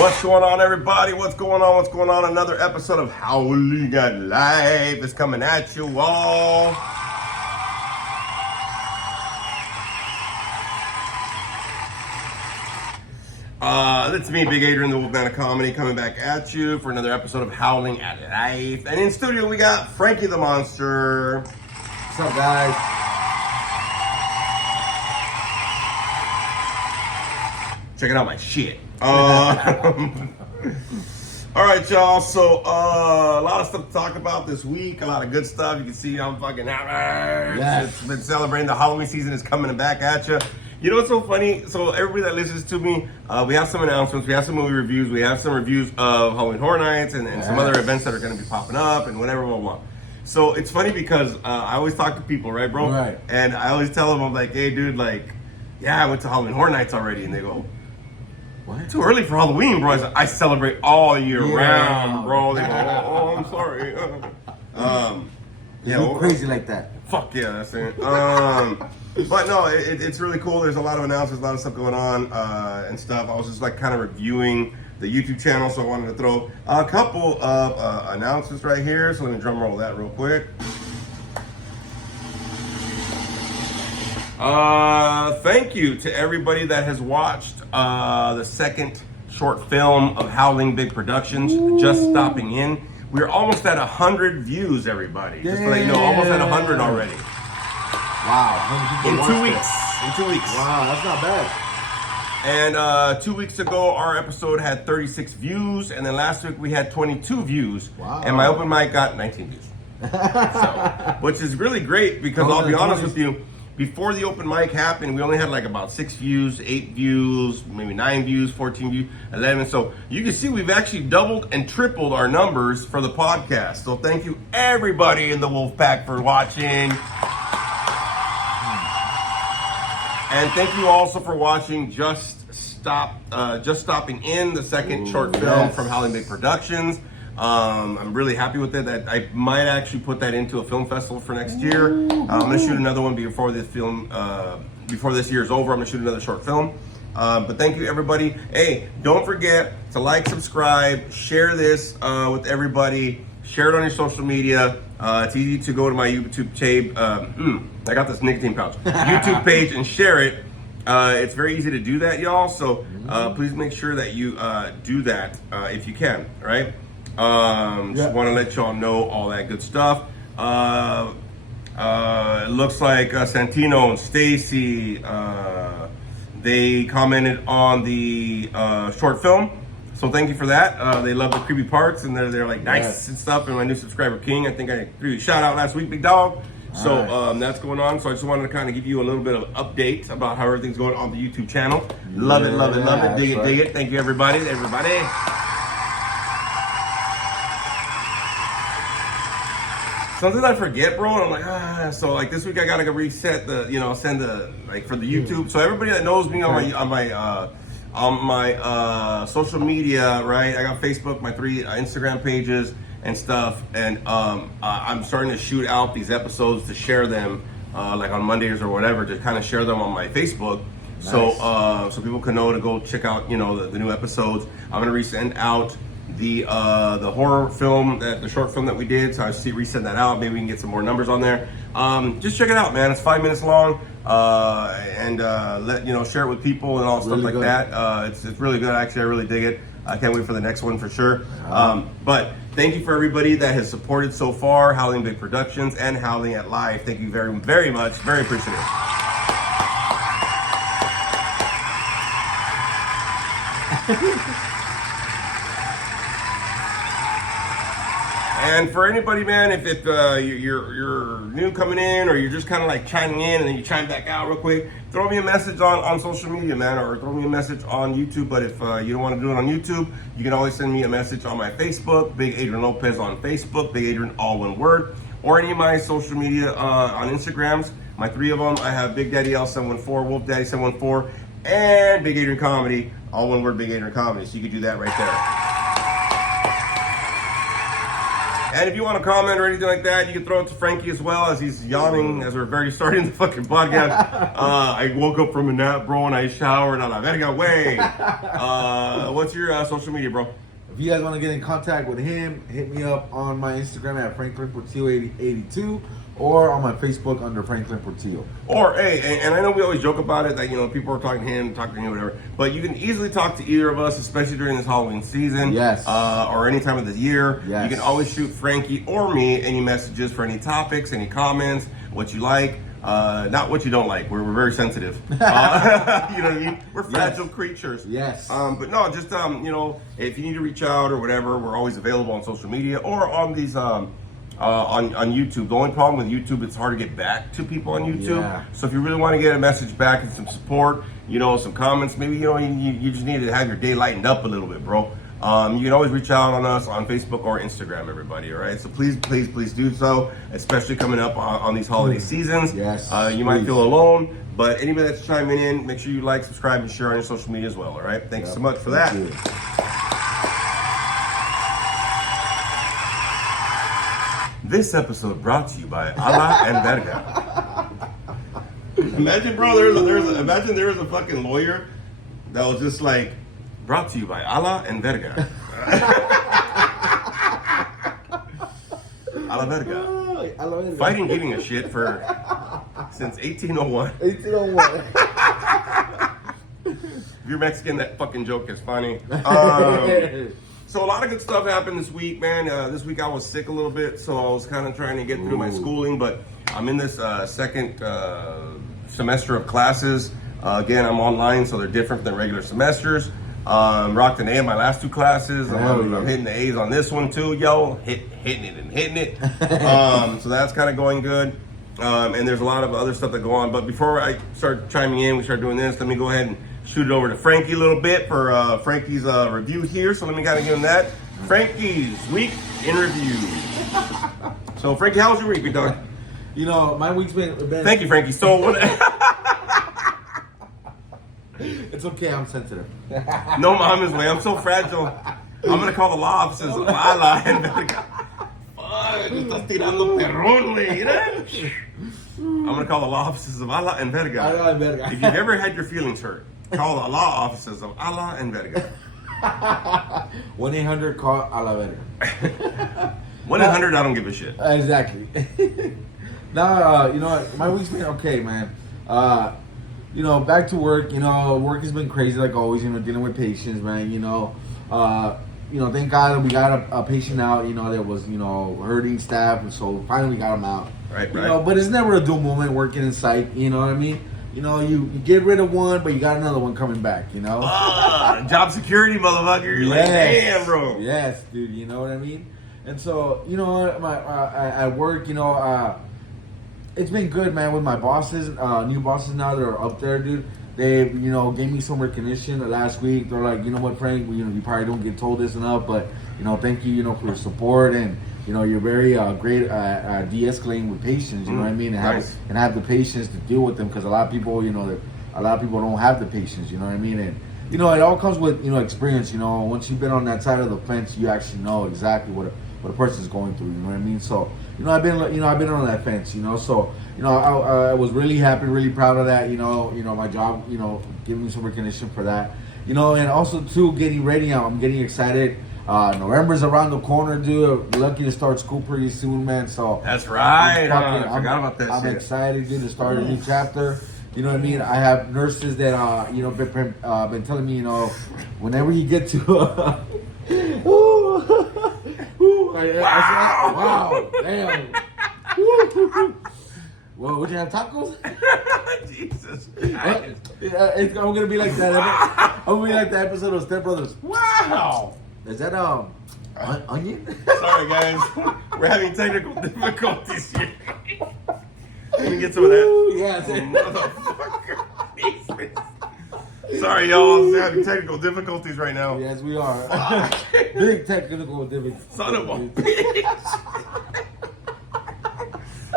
What's going on, everybody? What's going on? What's going on? Another episode of Howling at Life is coming at you all. It's me, Big Adrian, the Wolfman of Comedy, coming back at you for another episode of Howling at Life. And in studio, we got Frankie the Monster. What's up, guys? Checking out my shit. All right, y'all. So, a lot of stuff to talk about this week. A lot of good stuff. You can see I'm fucking hammered. Yes. It's been celebrating. The Halloween season is coming back at you. You know what's so funny? So, everybody that listens to me, we have some announcements. We have some movie reviews. We have some reviews of Halloween Horror Nights and some other events that are going to be popping up and whatever we want. So, it's funny because I always talk to people, right, bro? Right. And I always tell them, I'm like, hey, dude, like, yeah, I went to Halloween Horror Nights already. And they go, what? Too early for Halloween, bro. I celebrate all year round, bro. They go, oh, I'm sorry. You're crazy like that. Fuck yeah, that's it. But no, it's really cool. There's a lot of announcements, a lot of stuff going on and stuff. I was just like kind of reviewing the YouTube channel, so I wanted to throw a couple of announcements right here. So let me drum roll that real quick. Thank you to everybody that has watched the second short film of Howling Big Productions, Just Stopping In. We're almost at 100 views, everybody. Just to let you know, almost at 100 already. Wow. In 2 weeks. In 2 weeks. Wow, that's not bad. And 2 weeks ago, our episode had 36 views, and then last week we had 22 views. Wow. And my open mic got 19 views. So, which is really great because I'll be honest with you, before the open mic happened, we only had like about 6 views, 8 views, maybe 9 views, 14 views, 11. So you can see we've actually doubled and tripled our numbers for the podcast. So thank you everybody in the Wolf Pack for watching. And thank you also for watching Just Stopping In, the second short film from Howling Big Productions. I'm really happy with it. That I might actually put that into a film festival for next year. I'm gonna shoot another one before this year is over. I'm gonna shoot another short film. But thank you, everybody. Hey, don't forget to like, subscribe, share this with everybody. Share it on your social media. It's easy to go to my YouTube page. I got this nicotine pouch. YouTube page and share it. It's very easy to do that, y'all. So please make sure that you do that if you can. Right. Just want to let y'all know all that good stuff. It looks like Santino and Stacy, they commented on the short film. So thank you for that. They love the creepy parts and they're like nice and stuff. And my new subscriber King, I think I threw you a shout out last week, big dog. So that's going on. So I just wanted to kind of give you a little bit of update about how everything's going on the YouTube channel. Love it, love it, love it. Dig it, dig it. Thank you, everybody. Sometimes I forget, bro, and I'm like, so like this week I gotta reset the, send the, like for the YouTube. So everybody that knows me on my social media, right? I got Facebook, my 3 Instagram pages and stuff, and I'm starting to shoot out these episodes to share them, like on Mondays or whatever, to kind of share them on my Facebook. Nice. So people can know to go check out, the new episodes. I'm gonna resend out the horror film, the short film that we did. So I resend that out. Maybe we can get some more numbers on there. Just check it out, man. It's 5 minutes long, and share it with people and all stuff like that. It's really good. Actually, I really dig it. I can't wait for the next one for sure. But thank you for everybody that has supported so far Howling Big Productions and Howling at Life. Thank you very, very much. Very appreciative. And for anybody, man, if you're new coming in, or you're just kind of like chiming in and then you chime back out real quick, throw me a message on social media, man, or throw me a message on YouTube. But if you don't want to do it on YouTube, you can always send me a message on my Facebook, Big Adrian Lopez on Facebook, Big Adrian, all one word, or any of my social media on Instagrams. My 3 of them, I have Big Daddy L714, Wolf Daddy 714, and Big Adrian Comedy, all one word, Big Adrian Comedy. So you can do that right there. And if you want to comment or anything like that, you can throw it to Frankie as well, as he's yawning as we're very starting the fucking podcast. I woke up from a nap, bro, and I showered. And I gotta go away. What's your social media, bro? If you guys want to get in contact with him, hit me up on my Instagram at Franklin Portillo 82 or on my Facebook under Franklin Portillo. Or, hey, and I know we always joke about it, that, people are talking to him, talking to him, whatever, but you can easily talk to either of us, especially during this Halloween season. Yes. Or any time of the year. Yes. You can always shoot Frankie or me any messages for any topics, any comments, what you like. Not what you don't like. We're very sensitive. You know what I mean? We're fragile creatures. Yes. But no, just if you need to reach out or whatever, we're always available on social media or on these on YouTube. The only problem with YouTube, it's hard to get back to people on YouTube. Yeah. So if you really want to get a message back and some support, some comments, maybe you just need to have your day lightened up a little bit, bro. You can always reach out on us on Facebook or Instagram, everybody, all right? So please do so, especially coming up on these holiday seasons. Yes, you might feel alone, but anybody that's chiming in, make sure you like, subscribe, and share on your social media as well, all right? Thanks so much for that. You. This episode brought to you by Allah and Verga. Imagine, bro, imagine there was a fucking lawyer that was just like, brought to you by Allah and Verga. Allah Verga. I love it. Fighting giving a shit for since 1801. 1801. If you're Mexican, that fucking joke is funny. So a lot of good stuff happened this week, man. This week I was sick a little bit, so I was kind of trying to get through my schooling, but I'm in this second semester of classes. Again, I'm online, so they're different than regular semesters. Rocked an A in my last 2 classes. I'm hitting the A's on this one too, yo. Hitting it. So that's kind of going good. And there's a lot of other stuff that go on. But before I start chiming in, we start doing this, let me go ahead and shoot it over to Frankie a little bit for Frankie's review here. So let me kind of give him that. Frankie's week in review. So Frankie, how was your week, big dog? My week's been... Thank you, Frankie. So what? It's okay, I'm sensitive. No mama's way. I'm so fragile. I'm gonna call the law offices of Allah and Verga. Fuck, me estás tirando perrón, güey. Mira. I'm gonna call the law offices of Allah and Verga. Allah and Verga. If you've ever had your feelings hurt, call the law offices of Allah and Verga. 1-800 call a la Verga. 1-800, I don't give a shit. Exactly. Now, my week's been okay, man. Back to work. Work has been crazy like always. Dealing with patients, man. Thank God we got a patient out. That was hurting staff, and so finally got him out. Right. But it's never a dull moment working in psych. You know what I mean? You get rid of one, but you got another one coming back. Job security, motherfucker. You're like, damn, bro. Yes, dude. You know what I mean? And so at work, it's been good, man, with my bosses, new bosses now that are up there, dude. They, gave me some recognition last week. They're like, you know what, Frank, you probably don't get told this enough, but, thank you, for your support, and, you're very great at de-escalating with patients, you know what I mean? And have the patience to deal with them, because a lot of people, don't have the patience, you know what I mean? And, it all comes with, experience, once you've been on that side of the fence, you actually know exactly what a person's going through, you know what I mean? So, I've been on that fence, so, I was really happy, really proud of that, my job, giving me some recognition for that, and also too, getting ready, I'm getting excited. November's around the corner, dude. Lucky to start school pretty soon, man. So that's right. I forgot about that. I'm excited, dude, to start a new chapter. You know what I mean? I have nurses that been telling me, whenever you get to wow, damn. Well, would you have tacos? Jesus. I'm gonna be like that. I'm gonna be like the episode of Step Brothers. Wow. Is that onion? Sorry, guys. We're having technical difficulties here. Let me get some of that. Ooh, yeah, Motherfucker. Jesus. Sorry, y'all. I'm having technical difficulties right now. Yes, we are. Big technical difficulties. Son of a bitch.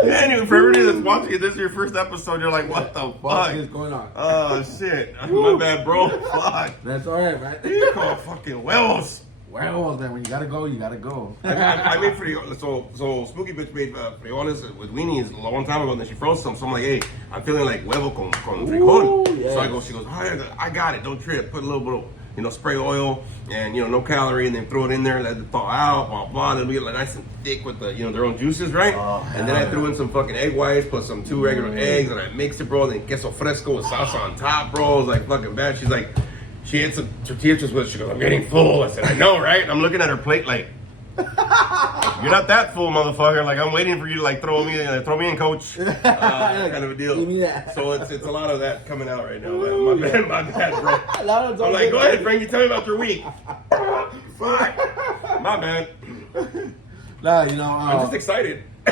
Anyway, for everybody that's watching it, this is your first episode. You're like, what the What fuck? is going on? Oh, shit. My bad, bro. Fuck. That's all right, man. You call fucking huevos. Well, man, when you gotta go, you gotta go. I made frijoles. So Spooky Bitch made frijoles with weenies a long time ago, and then she froze some. So I'm like, hey, I'm feeling like huevo con frijol. Ooh, yes. So she goes, oh, I got it. Don't trip. Put a little bit of, spray oil and, no calorie, and then throw it in there, let it thaw out, blah, blah. Then we get like nice and thick with the, their own juices, right? Oh, and then I threw in some fucking egg whites, plus some 2 regular eggs, and I mixed it, bro. Then queso fresco with salsa on top, bro. It was like fucking bad. She's like, she had some tortilla chips with it. She goes, I'm getting full. I said, I know, right? I'm looking at her plate like, you're not that full, motherfucker. Like, I'm waiting for you to like throw me in, coach. Kind of a deal. Give me that. So it's a lot of that coming out right now. Man. My bad, bro. I'm I'm like, go ahead, Frankie. Tell me about your week. Fuck. My bad. Nah, I'm just excited. he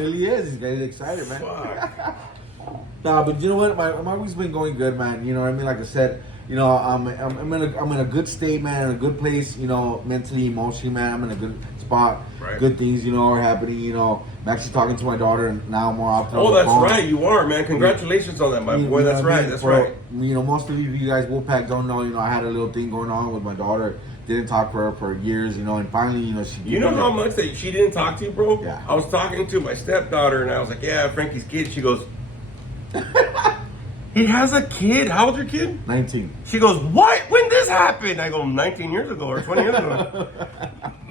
really is. He's getting excited, man. Fuck. Nah, but you know what? My week's been going good, man. You know what I mean? Like I said, I'm in a good state, man, in a good place, mentally, emotionally, man. I'm in a good spot. Right. Good things, are happening. I'm actually talking to my daughter now more often. Oh, on the that's phone. right. You are, man. Congratulations on that, my boy. That's what I right. mean? That's For, right. Most of you guys, Wolfpack, don't know. I had a little thing going on with my daughter. Didn't talk to her for years, and finally, she. You know how much that she didn't talk to you, bro? Yeah. I was talking to my stepdaughter, and I was like, yeah, Frankie's kid. She goes, he has a kid. How old's your kid? 19. She goes, what? When this happened? I go, 19 years ago or 20 years ago.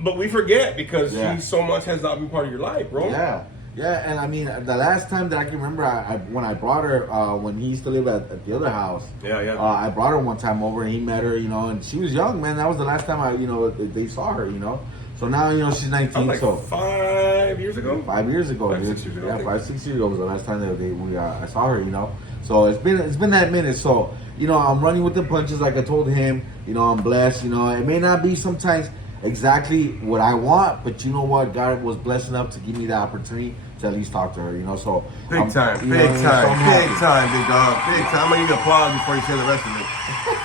But we forget because she so much has not been part of your life, bro. Yeah. Yeah, and I mean, the last time that I can remember, when I brought her, when he used to live at the other house. Yeah. I brought her one time over, and he met her, and she was young, man. That was the last time they saw her, So now, she's 19. Like so 5 years ago. 5 years ago, 5, dude. 6 years ago. Yeah, 5, 6 years ago was the last time that I saw her, So it's been that minute. So I'm running with the punches, like I told him. I'm blessed. It may not be sometimes exactly what I want, but you know what? God was blessed enough to give me the opportunity to at least talk to her. So Big time, big big time, big dog, big time. I'm gonna give you applause before you say the rest of it.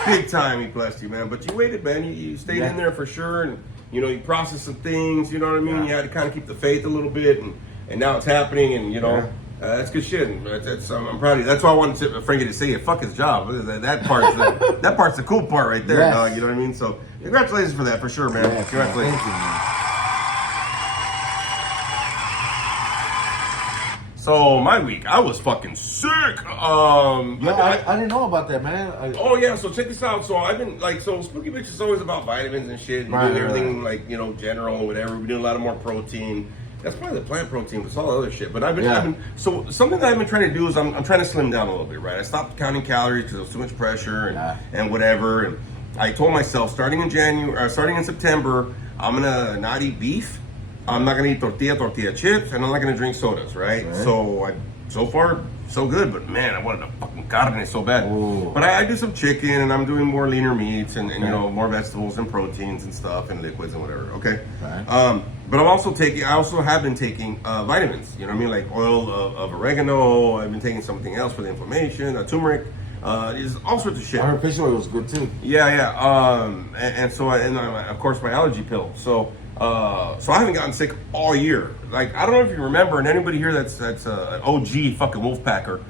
Big time, he blessed you, man. But you waited, man. You stayed in there for sure, and you processed some things. You know what I mean? Yeah. You had to kind of keep the faith a little bit, and now it's happening, and that's good shit. And I'm proud of you. That's why I wanted Frankie to say it. Fuck his job. That part's the cool part right there, Yes. dog. You know what I mean? So congratulations for that, for sure, man. Yes, Congratulations. Thank you, man. So my week, I was fucking sick. I didn't know about that, man. Oh yeah, so check this out. So I've been Spooky Bitch is always about vitamins and shit, and Right, doing everything right. general and whatever. We're doing a lot of more protein. That's probably the plant protein, but it's all other shit. But I've been so something that I've been trying to do is I'm trying to slim down a little bit, right? I stopped counting calories because there was too much pressure and whatever. And I told myself starting in September, I'm gonna not eat beef. I'm not gonna eat tortilla chips, and I'm not gonna drink sodas, right? So far, so good, but man, I wanted a fucking carne so bad. Ooh. But I do some chicken, and I'm doing more leaner meats, and more vegetables and proteins and stuff, and liquids and whatever. Okay. Right. But I also have been taking vitamins. You know what I mean, like oil of oregano. I've been taking something else for the inflammation, turmeric. Is all sorts of shit. Her fish oil was good too. Yeah. And so of course my allergy pill. So I haven't gotten sick all year. Like I don't know if you remember, and anybody here that's an OG fucking Wolfpacker.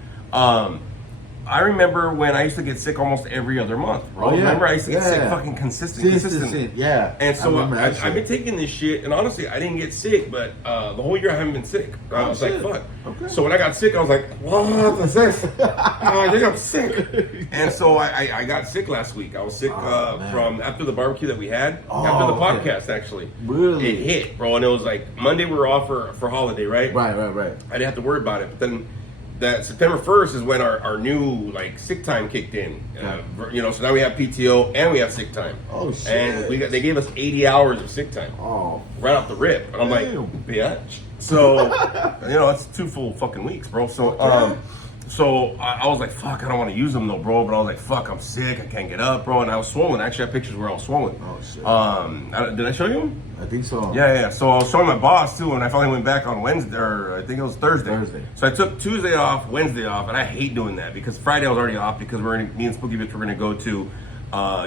I remember when I used to get sick almost every other month, bro. Oh, yeah. Remember I used to get sick Yeah. fucking consistent. Yeah. And so I remember that shit. I've been taking this shit, and honestly, I didn't get sick, but the whole year I haven't been sick. I was shit. like, fuck. Okay. So when I got sick, I was like, what is this? I think I'm sick. And so I got sick last week. I was sick from after the barbecue that we had, after the podcast, actually. Really? It hit, bro, and it was like Monday we were off for holiday, right? Right. I didn't have to worry about it, but then that September 1st is when our new like sick time kicked in. You know, so now we have PTO and we have sick time. Oh shit! And they gave us 80 hours of sick time. Oh, right off the rip. And I'm like, bitch. So, you know, that's 2 full fucking weeks, bro. So, I was like, fuck, I don't want to use them though, bro. But I was like, fuck, I'm sick. I can't get up, bro. And I was swollen. Actually, I have pictures where I was swollen. Oh shit. Did I show you them? I think so. Yeah. So I was showing my boss too, and I finally went back on Wednesday, or I think it was Thursday. So I took Tuesday off, Wednesday off, and I hate doing that because Friday I was already off because me and Spooky Bitch were gonna go to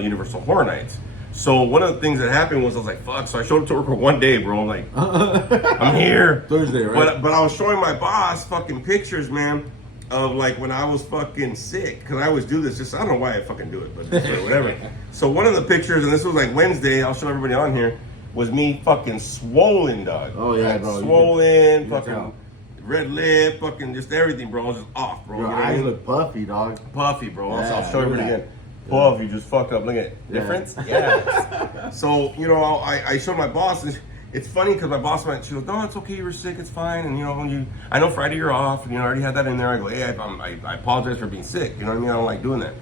Universal Horror Nights. So one of the things that happened was I was like, fuck. So I showed up to work for 1 day, bro. I'm like, I'm here. Thursday, right? But I was showing my boss fucking pictures, man, of like when I was fucking sick. Because I always do this. Just I don't know why I fucking do it, but whatever. So one of the pictures, and this was like Wednesday, I'll show everybody on here, was me fucking swollen, dog. Oh yeah, bro. Swollen, fucking red lip, fucking just everything, bro. I was just off, bro. Your You know what I eyes mean? look puffy, dog. Puffy, bro. Yeah, I'll show you again. Puff, you just fucked up. Look at difference. Yeah. So, you know, I showed my boss, and it's funny because my boss went, she goes, no, it's okay, you were sick, it's fine. And, you know, I know Friday you're off, and, you know, I already had that in there. I go, hey, I apologize for being sick. You know what I mean? I don't like doing that.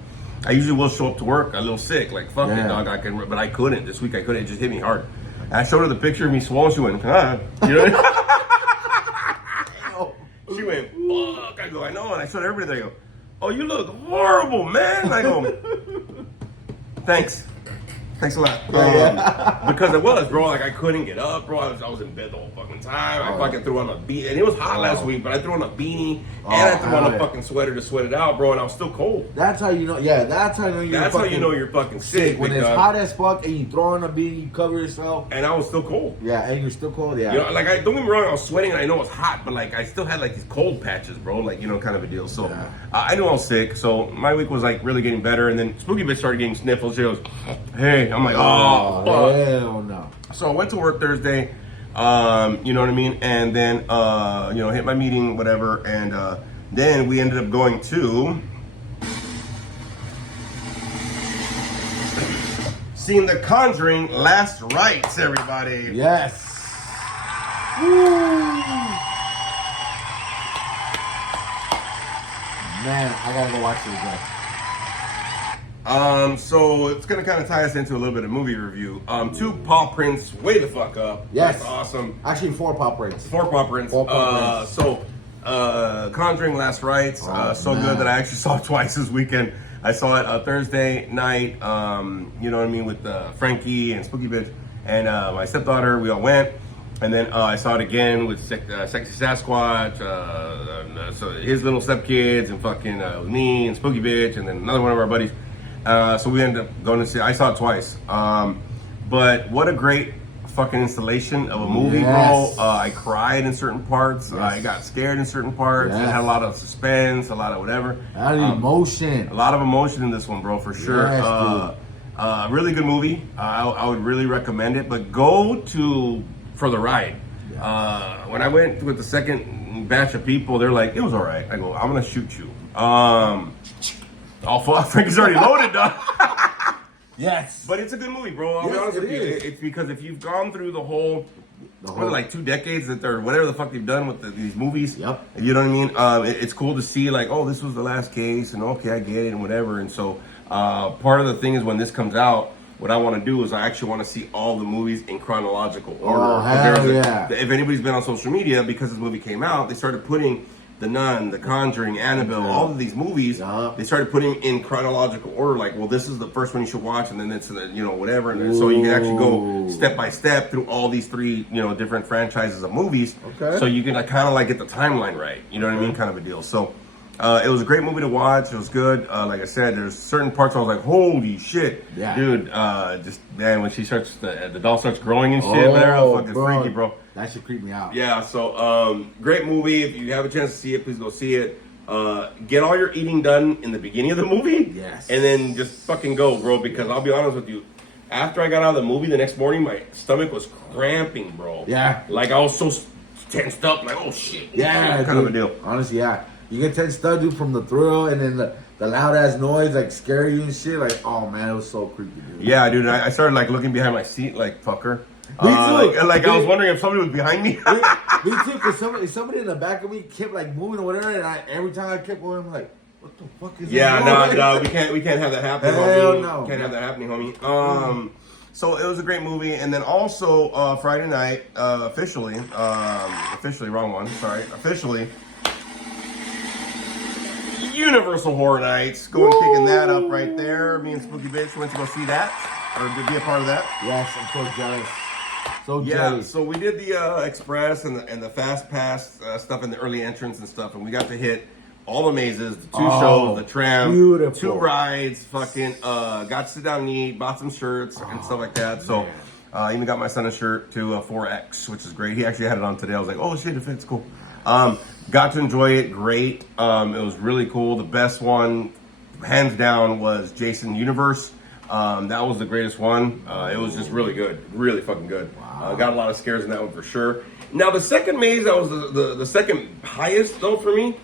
I usually will show up to work a little sick, like, fuck it, dog, but I couldn't. This week I couldn't. It just hit me hard. And I showed her the picture of me swollen. She went, huh? You know what I mean? She went, fuck. I go, I know. And I showed everybody there. I go, oh, you look horrible, man. And I go, thanks. Thanks a lot. Because it was, bro. Like, I couldn't get up, bro. I was in bed the whole fucking time. I fucking threw on a beanie. And it was hot last week, but I threw on a beanie. And I threw on a fucking sweater to sweat it out, bro. And I was still cold. That's how you know. Yeah, that's how you know you're That's how you know you're fucking sick. When it's hot as fuck and you throw on a beanie, you cover yourself. And I was still cold. Yeah, and you're still cold. Yeah. You know, like, don't get me wrong, I was sweating and I know it's hot, but like, I still had like these cold patches, bro. Like, you know, kind of a deal. So, I knew I was sick. So, my week was like really getting better. And then Spooky Bitch started getting sniffles. She goes, hey. I'm like, oh, fuck. Hell no. So, I went to work Thursday. You know what I mean? And then, you know, hit my meeting, whatever. And then we ended up going to seeing The Conjuring Last Rites, everybody. Yes. Woo. Man, I gotta go watch this again. So it's gonna kind of tie us into a little bit of movie review. 2 paw prints, way the fuck up. Yes. That's awesome. Actually, 4 paw prints. 4 paw prints. 4 paw prints. So, Conjuring Last Rites, so good that I actually saw it twice this weekend. I saw it Thursday night, you know what I mean, with Frankie and Spooky Bitch and my stepdaughter. We all went. And then I saw it again with Sexy Sasquatch, so his little stepkids, and fucking me and Spooky Bitch, and then another one of our buddies. So we ended up going to see. I saw it twice. But what a great fucking installation of a movie, bro. I cried in certain parts. I got scared in certain parts. It had a lot of suspense, a lot of whatever. A lot of emotion. A lot of emotion in this one, bro, for sure. Yes, really good movie. I would really recommend it. But go for the ride. When I went with the second batch of people, they're like, it was all right. I go, I'm gonna shoot you. Oh fuck, Frankie's already loaded, dog. Yes. But it's a good movie, bro. I'll be honest with you. It's because if you've gone through the whole like 2 decades that they're whatever the fuck they've done with these movies. Yep. You know what I mean? It's cool to see like, oh, this was the last case, and okay, I get it, and whatever. And so part of the thing is when this comes out, what I want to do is I actually want to see all the movies in chronological order. Oh, hell yeah. If anybody's been on social media, because this movie came out, they started putting The Nun, The Conjuring, Annabelle, all of these movies, they started putting in chronological order. Like, well, this is the first one you should watch, and then it's, you know, whatever. And so you can actually go step by step through all these 3, you know, different franchises of movies. Okay. So you can kind of like get the timeline right. You know what I mean? Kind of a deal. So it was a great movie to watch. It was good. Like I said, there's certain parts I was like, holy shit. Yeah. Dude, just, man, when she starts, the doll starts growing and shit, whatever, fucking freaky, bro. That should creep me out. Yeah, so great movie. If you have a chance to see it, please go see it. Get all your eating done in the beginning of the movie. Yes. And then just fucking go, bro, because I'll be honest with you. After I got out of the movie the next morning, my stomach was cramping, bro. Yeah. Like I was so tensed up, like, oh shit. Yeah, kind of a deal. Honestly, yeah. You get tensed up, dude, from the thrill, and then the loud ass noise, like, scare you and shit. Like, oh man, it was so creepy, dude. Yeah, dude. I started like looking behind my seat, like, fucker. Like I was wondering if somebody was behind me. Me too, because somebody in the back of me kept like moving or whatever, and every time I kept going, I'm like, what the fuck is Yeah, that? no, we can't have that happening, Hell homie. no. Can't have that happening, homie. So it was a great movie, and then also Friday night, officially, wrong one, sorry, officially, Universal Horror Nights, kicking that up right there. Me and Spooky Bitch went to go see that, or to be a part of that. Yes, I'm so jealous. So Yeah, jealous. so we did the express and the fast pass stuff in the early entrance and stuff, and we got to hit all the mazes, the two shows, the tram, beautiful. 2 rides, fucking got to sit down and eat, bought some shirts and stuff like that. So even got my son a shirt to 4X, which is great. He actually had it on today. I was like, oh shit, it fits, cool. Got to enjoy it, great. It was really cool. The best one, hands down, was Jason Universe. That was the greatest one. It was just really good, really fucking good. Got a lot of scares in that one for sure. Now the second maze that was the second highest though for me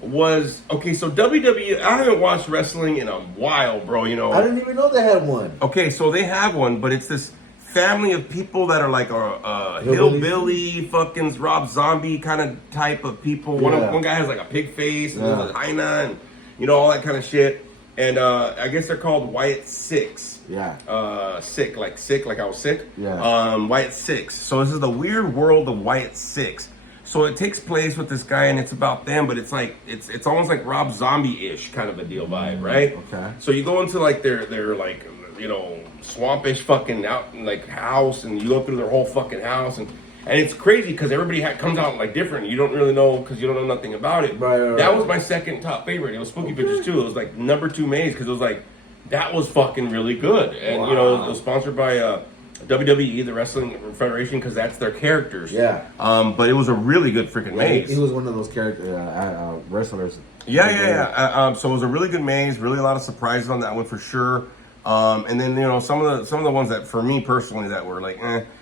was okay. So WWE, I haven't watched wrestling in a while, bro. You know, I didn't even know they had one. okay, so they have one, but it's this family of people that are like a hillbilly, fucking Rob Zombie kind of type of people. One guy has like a pig face and there's a hyena and you know all that kind of shit. And I guess they're called Wyatt Six. Yeah. Sick, like I was sick. Yeah. Wyatt Six. So this is the weird world of Wyatt Six. So it takes place with this guy and it's about them, but it's like it's almost like Rob Zombie-ish kind of a deal vibe, right? Okay. So you go into like their like, you know, swampish fucking out like house, and you go through their whole fucking house, and it's crazy because everybody comes out like different. You don't really know because you don't know nothing about it. Right. That was my second top favorite. It was Spooky Bitches too. It was like number 2 maze because it was like that was fucking really good, and you know it was sponsored by WWE, the Wrestling Federation, because that's their characters. Yeah. But it was a really good freaking maze. He was one of those character wrestlers. Yeah. So it was a really good maze. Really a lot of surprises on that one for sure. And then you know some of the ones that for me personally that were like,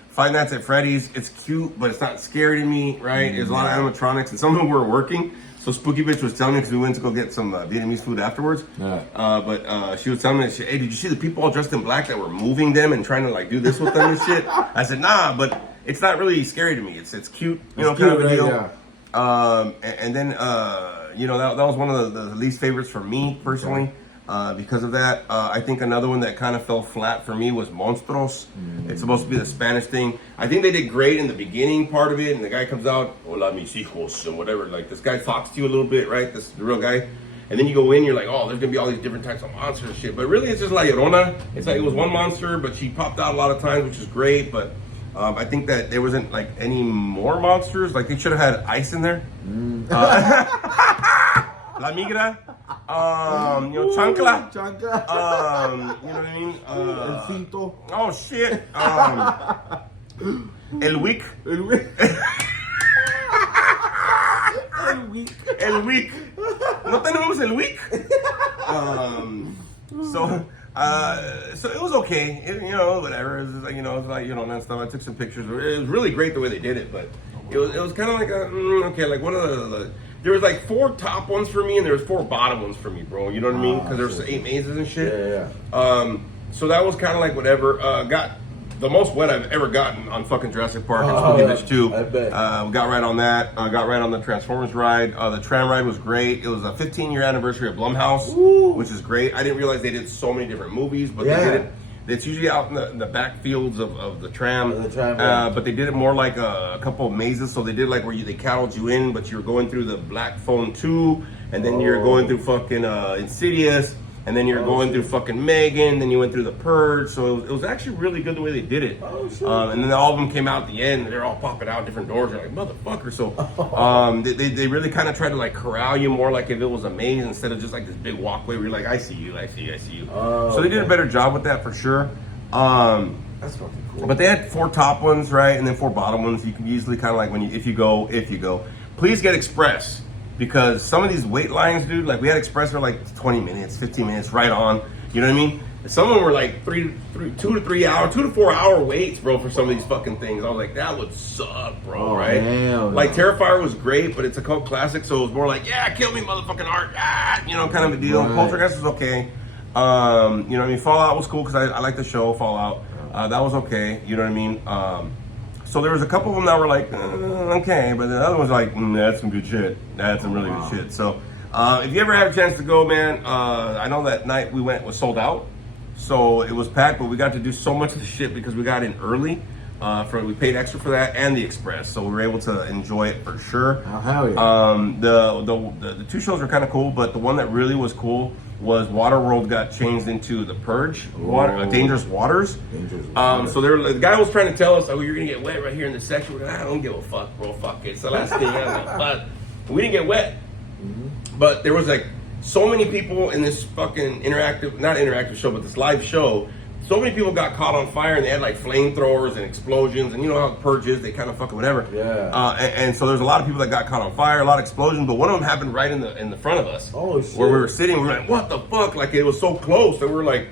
Five Nights at Freddy's. It's cute, but it's not scary to me, right? There's a lot of animatronics, and some of them were working. So Spooky Bitch was telling me because we went to go get some Vietnamese food afterwards. Yeah. But she was telling me, hey, did you see the people all dressed in black that were moving them and trying to like do this with them and shit? I said, nah, but it's not really scary to me. It's cute, you know, kind of a deal. Yeah. And then you know that was one of the least favorites for me personally. Okay. Because of that, I think another one that kind of fell flat for me was Monstruos. It's supposed to be the Spanish thing. I think they did great in the beginning part of it, and the guy comes out, hola mis hijos, and whatever. Like, this guy talks to you a little bit, right? This is the real guy. And then you go in, you're like, oh, there's going to be all these different types of monsters and shit. But really, it's just La Llorona. It's like it was one monster, but she popped out a lot of times, which is great. But I think that there wasn't, like, any more monsters. Like, they should have had ice in there. La Migra. You know, Chancla. You know what I mean? El Cinto. Oh, shit. El Wick. El Wick. El Wick. ¿No tenemos El Wick? So it was okay. You know, whatever. It was like, you know, and stuff. I took some pictures. It was really great the way they did it, but it was kind of like okay, like one of the there was like 4 top ones for me, and there was 4 bottom ones for me, bro. You know what I mean? Because there was 8 mazes and shit. Yeah. So that was kind of like whatever. Got the most wet I've ever gotten on fucking Jurassic Park and Spooky Bitch 2. I bet. Got right on that. Got right on the Transformers ride. The tram ride was great. It was a 15-year anniversary of Blumhouse, which is great. I didn't realize they did so many different movies, but they did it. It's usually out in the backfields of the tram. But they did it more like a couple of mazes. So they did like where they cattled you in, but you were going through the Black Phone 2, and then you're going through fucking Insidious, and then you're going through fucking Megan, then you went through The Purge. So it was actually really good the way they did it. And then all of them came out at the end, and they're all popping out different doors. You're like, motherfucker. So they really kind of tried to like corral you more like if it was a maze instead of just like this big walkway where you're like, I see you. So they did a better job with that for sure. That's fucking cool. But they had 4 top ones, right? And then 4 bottom ones. You can easily kind of like if you go, please get Express. Because some of these wait lines, dude, like we had Express for like 20 minutes, 15 minutes, right on. You know what I mean? Some of them were like 2 to 3 hour, 2 to 4 hour waits, bro, for some of these fucking things. I was like, that would suck, bro, right? Like Terrifier was great, but it's a cult classic, so it was more like, yeah, kill me, motherfucking art, you know, kind of a deal. Poltergeist was okay. You know what I mean? Fallout was cool because I like the show, Fallout. That was okay. You know what I mean? So there was a couple of them that were like, okay, but the other one's like, that's some good shit. That's some really good shit. So if you ever have a chance to go, man, I know that night we went was sold out. So it was packed, but we got to do so much of the shit because we got in early. We paid extra for that and the express, so we were able to enjoy it for sure. Oh, hell yeah. The two shows were kind of cool, but the one that really was cool was Waterworld got changed into the Purge, Dangerous Waters. So the guy was trying to tell us, oh, you're gonna get wet right here in this section. We're like, I don't give a fuck, bro. Fuck it. It's the last thing. But we didn't get wet, but there was like so many people in this fucking not interactive show, but this live show. So many people got caught on fire, and they had like flamethrowers and explosions, and you know how the Purge is, they kind of fucking whatever. Yeah. And so there's a lot of people that got caught on fire, a lot of explosions, but one of them happened right in the front of us. Oh shit. Where we were sitting, we were like, what the fuck? Like it was so close that we were like,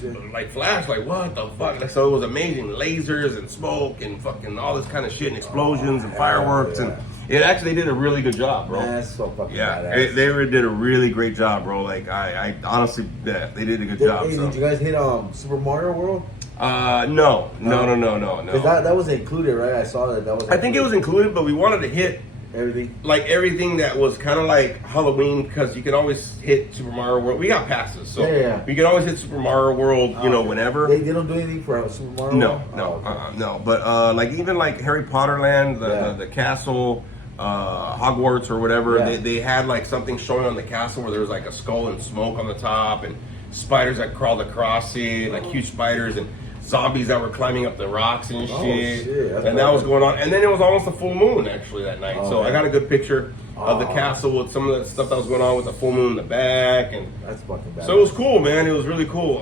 shit. like flash, like what the fuck? Like, so it was amazing, lasers and smoke and fucking all this kind of shit and explosions and fireworks and. It actually did a really good job, bro. That's so fucking badass. They did a really great job, bro. Like I honestly, they did a good job. Hey, did you guys hit Super Mario World? No. Because that was included, right? I saw that was. I think it was included, but we wanted to hit everything that was kind of like Halloween, because you could always hit Super Mario World. We got passes, so we could always hit Super Mario World, whenever. They don't do anything for Super Mario World? No. But like even like Harry Potter Land, the castle. Hogwarts or whatever, they had like something showing on the castle where there was like a skull and smoke on the top and spiders that crawled across it, like huge spiders, and zombies that were climbing up the rocks and shit. And that was going on. And then it was almost a full moon actually that night. I got a good picture of the castle with some of the stuff that was going on with the full moon in the back, and that's fucking bad. So it was cool, man. It was really cool.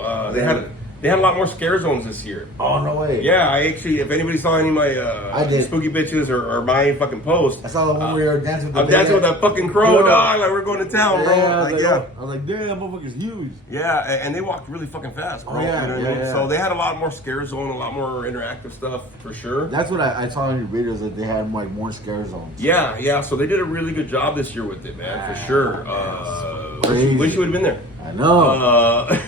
They had a lot more scare zones this year. Oh, no way. Yeah, I actually, if anybody saw any of my spooky bitches or my fucking posts. I saw the one where you were dancing with I'm dancing with that fucking crow, dog. Like, we're going to town, bro. I was like, damn, that motherfucker's huge. Yeah, and they walked really fucking fast, bro. You know what I mean? So they had a lot more scare zone, a lot more interactive stuff, for sure. That's what I saw in your videos, that they had like more scare zones. Yeah, so they did a really good job this year with it, man, for sure. Wish you would have been there. I know.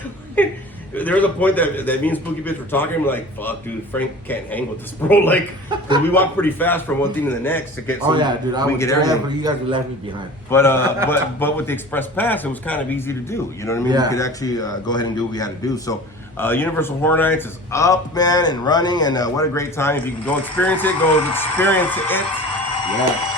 There was a point that me and Spooky Bitch were talking. I'm like, fuck, dude, Frank can't hang with this, bro. Like, because we walked pretty fast from one thing to the next to get. Dude, I would get everything. You guys would left me behind. But with the Express Pass, it was kind of easy to do. You know what I mean? Yeah. We could actually go ahead and do what we had to do. So, Universal Horror Nights is up, man, and running, and what a great time! If you can go experience it, go experience it. Yeah.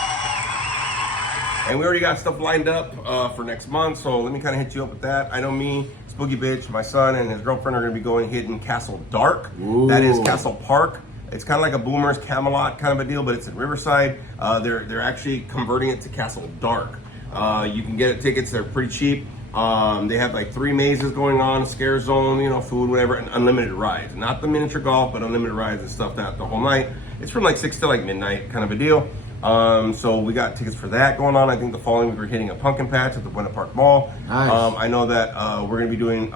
And we already got stuff lined up for next month, so let me kind of hit you up with that. I know me, Spooky Bitch, my son, and his girlfriend are going to be going hitting Castle Dark. Ooh. That is Castle Park. It's kind of like a Boomer's Camelot kind of a deal, but it's in Riverside. They're actually converting it to Castle Dark. You can get tickets; they're pretty cheap. They have like 3 mazes going on, scare zone, food, whatever, and unlimited rides. Not the miniature golf, but unlimited rides and stuff that the whole night. It's from like 6 to like midnight, kind of a deal. So we got tickets for that going on. I think the following week we're hitting a pumpkin patch at the Buena Park Mall. Nice. I know that we're gonna be doing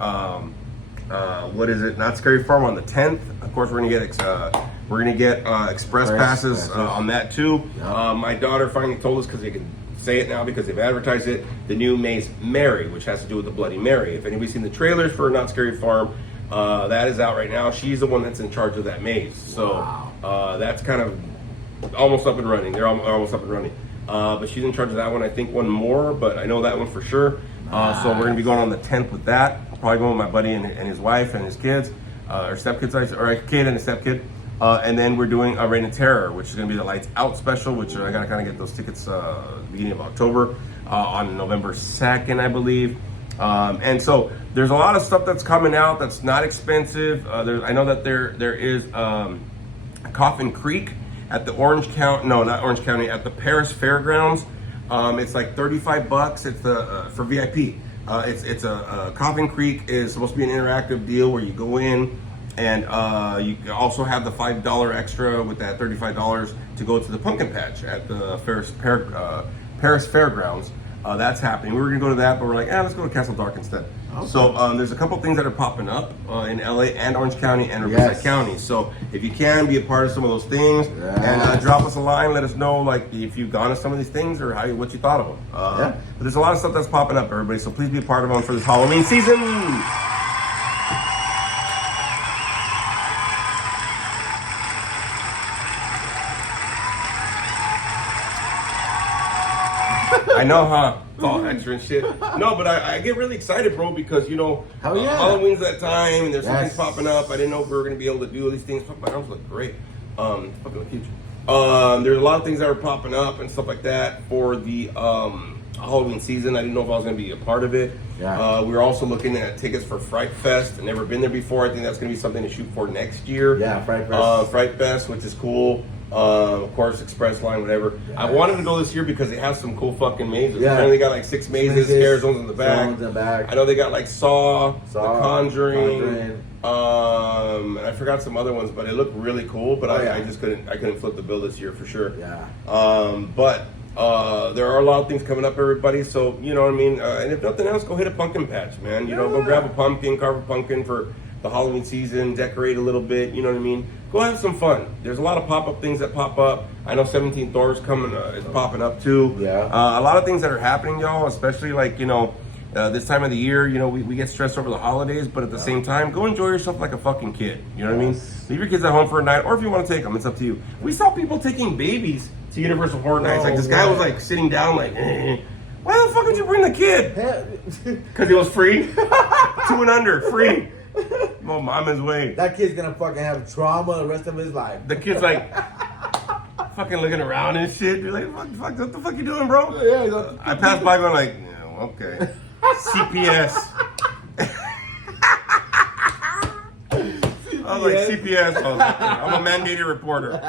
Not Scary Farm on the 10th. Of course, we're gonna get express passes on that too. Yep. My daughter finally told us, because they can say it now because they've advertised it, the new Maze Mary, which has to do with the Bloody Mary. If anybody's seen the trailers for Not Scary Farm, that is out right now. She's the one that's in charge of that maze. So that's kind of almost up and running. They're almost up and running. But she's in charge of that one. I think one more, but I know that one for sure. So we're going to be going on the 10th with that. Probably going with my buddy and his wife and his kids, or stepkids, or a kid and a stepkid. And then we're doing a Reign of Terror, which is going to be the Lights Out special, which I got to kind of get those tickets beginning of October, on November 2nd, I believe. And so there's a lot of stuff that's coming out that's not expensive. I know that there is Coffin Creek at the at the Paris Fairgrounds. It's like $35. It's for VIP. It's a Coffin Creek is supposed to be an interactive deal where you go in, and you also have the $5 extra with that $35 to go to the pumpkin patch at the Paris Fairgrounds. That's happening. We were gonna go to that, but we're like, let's go to Castle Dark instead. Okay. So there's a couple things that are popping up in LA and Orange County and Riverside County. So if you can be a part of some of those things, and drop us a line, let us know like if you've gone to some of these things or what you thought of them. But there's a lot of stuff that's popping up, everybody. So please be a part of them for this Halloween season. I know, huh? It's all extra and shit. No, but I get really excited, bro, because, you know, Hell yeah. Halloween's that time, and there's some things Yes. popping up. I didn't know if we were going to be able to do all these things. Fuck, my arms look great. Fucking look huge. There's a lot of things that are popping up and stuff like that for the Halloween season. I didn't know if I was going to be a part of it. Yeah. We were also looking at tickets for Fright Fest. I've never been there before. I think that's going to be something to shoot for next year. Yeah, Fright Fest. Fright Fest, which is cool. Of course, Express Line, whatever. Yes. I wanted to go this year because they have some cool fucking mazes. Yeah. Apparently, they got like 6 mazes, scare zones in the back. Zones in the back. I know they got like Saw, The Saw, Conjuring. And I forgot some other ones, but it looked really cool. But Oh, yeah. I just couldn't flip the bill this year for sure. Yeah. But there are a lot of things coming up, everybody. So you know what I mean. And if nothing else, go hit a pumpkin patch, man. You know, go grab a pumpkin, carve a pumpkin for the Halloween season, decorate a little bit. You know what I mean. Go have some fun. There's a lot of pop-up things that pop up. I know 17th Doors coming is popping up too. Yeah. A lot of things that are happening, y'all. Especially like you know. This time of the year, you know, we get stressed over the holidays, but at the same time, go enjoy yourself like a fucking kid. You know what I mean? Leave your kids at home for a night, or if you want to take them, it's up to you. We saw people taking babies to Universal Horror Nights. Like this guy was like sitting down, like, why the fuck would you bring the kid? Because it was free, 2 and under, free. Well, mama's way. That kid's gonna fucking have trauma the rest of his life. The kid's like, fucking looking around and shit. You're like, fuck, what the fuck you doing, bro? Yeah, I passed by going like, yeah, okay. CPS. I was like, CPS. I'm a mandated reporter.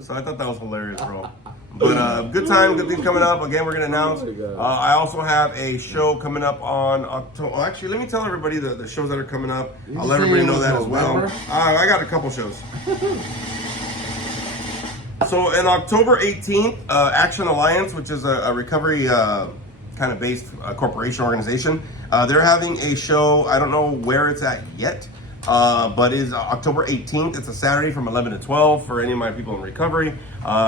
So I thought that was hilarious, bro. But good time, good things coming up. Again, we're going to announce. I also have a show coming up on October. Well, actually, let me tell everybody the shows that are coming up. I'll let everybody know that as well. I got a couple shows. So in October 18th, Action Alliance, which is a recovery kind of based corporation organization, they're having a show. I don't know where it's at yet, but it's October 18th. It's a Saturday from 11 to 12 for any of my people in recovery.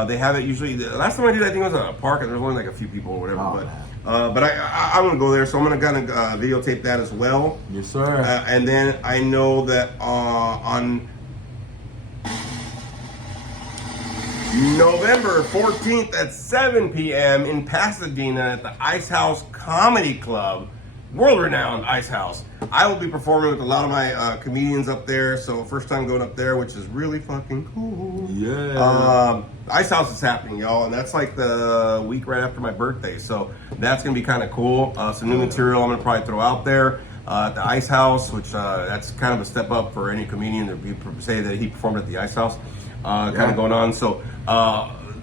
They have it usually. The last time I did, I think it was at a park, and there was only like a few people or whatever. But I'm gonna go there, so I'm gonna kind of videotape that as well. Yes, sir. And then I know that on November 14th at 7 p.m. in Pasadena at the Ice House Comedy Club, world-renowned Ice House. I will be performing with a lot of my comedians up there, so first time going up there, which is really fucking cool. Yeah. Ice House is happening, y'all, and that's like the week right after my birthday, so that's gonna be kind of cool. Some new material I'm gonna probably throw out there at the Ice House, which that's kind of a step up for any comedian to say that he performed at the Ice House. Kind of going on, so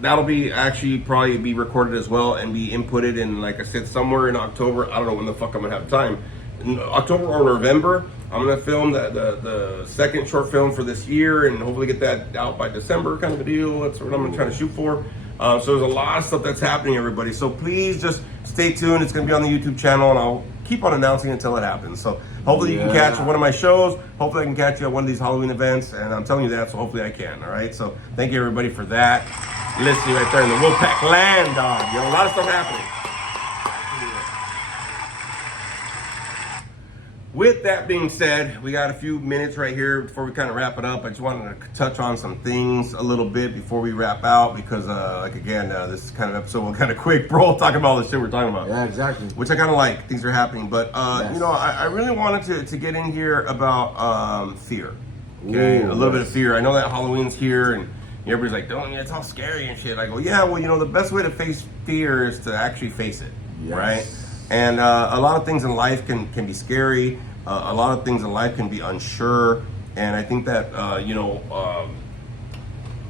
that'll be actually probably be recorded as well and be inputted in, like I said, somewhere in October. I don't know when the fuck I'm gonna have time. In October or November, I'm gonna film the second short film for this year and hopefully get that out by December, kind of a deal. That's what I'm gonna try to shoot for. So there's a lot of stuff that's happening, everybody. So please just stay tuned. It's gonna be on the YouTube channel, and I'll keep on announcing until it happens. So hopefully you can catch one of my shows. Hopefully I can catch you at one of these Halloween events, and I'm telling you that, so hopefully I can. All right. So thank you everybody for that. Listening right there in the Wolfpack land, dog. You know, a lot of stuff happening. With that being said, we got a few minutes right here before we kind of wrap it up. I just wanted to touch on some things a little bit before we wrap out because, this kind of episode went kind of quick, bro, talking about all the shit we're talking about. Yeah, exactly. Which I kind of like. Things are happening. But, Yes. you know, I really wanted to get in here about fear. Okay? Ooh, a little bit of fear. I know that Halloween's here and everybody's like, don't, it's all scary and shit. I go, yeah, well, you know, the best way to face fear is to actually face it. Yes. Right? And a lot of things in life can be scary. A lot of things in life can be unsure. And I think that,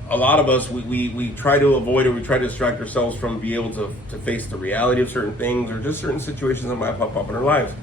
a lot of us, we try to avoid or we try to distract ourselves from being able to face the reality of certain things or just certain situations that might pop up in our lives.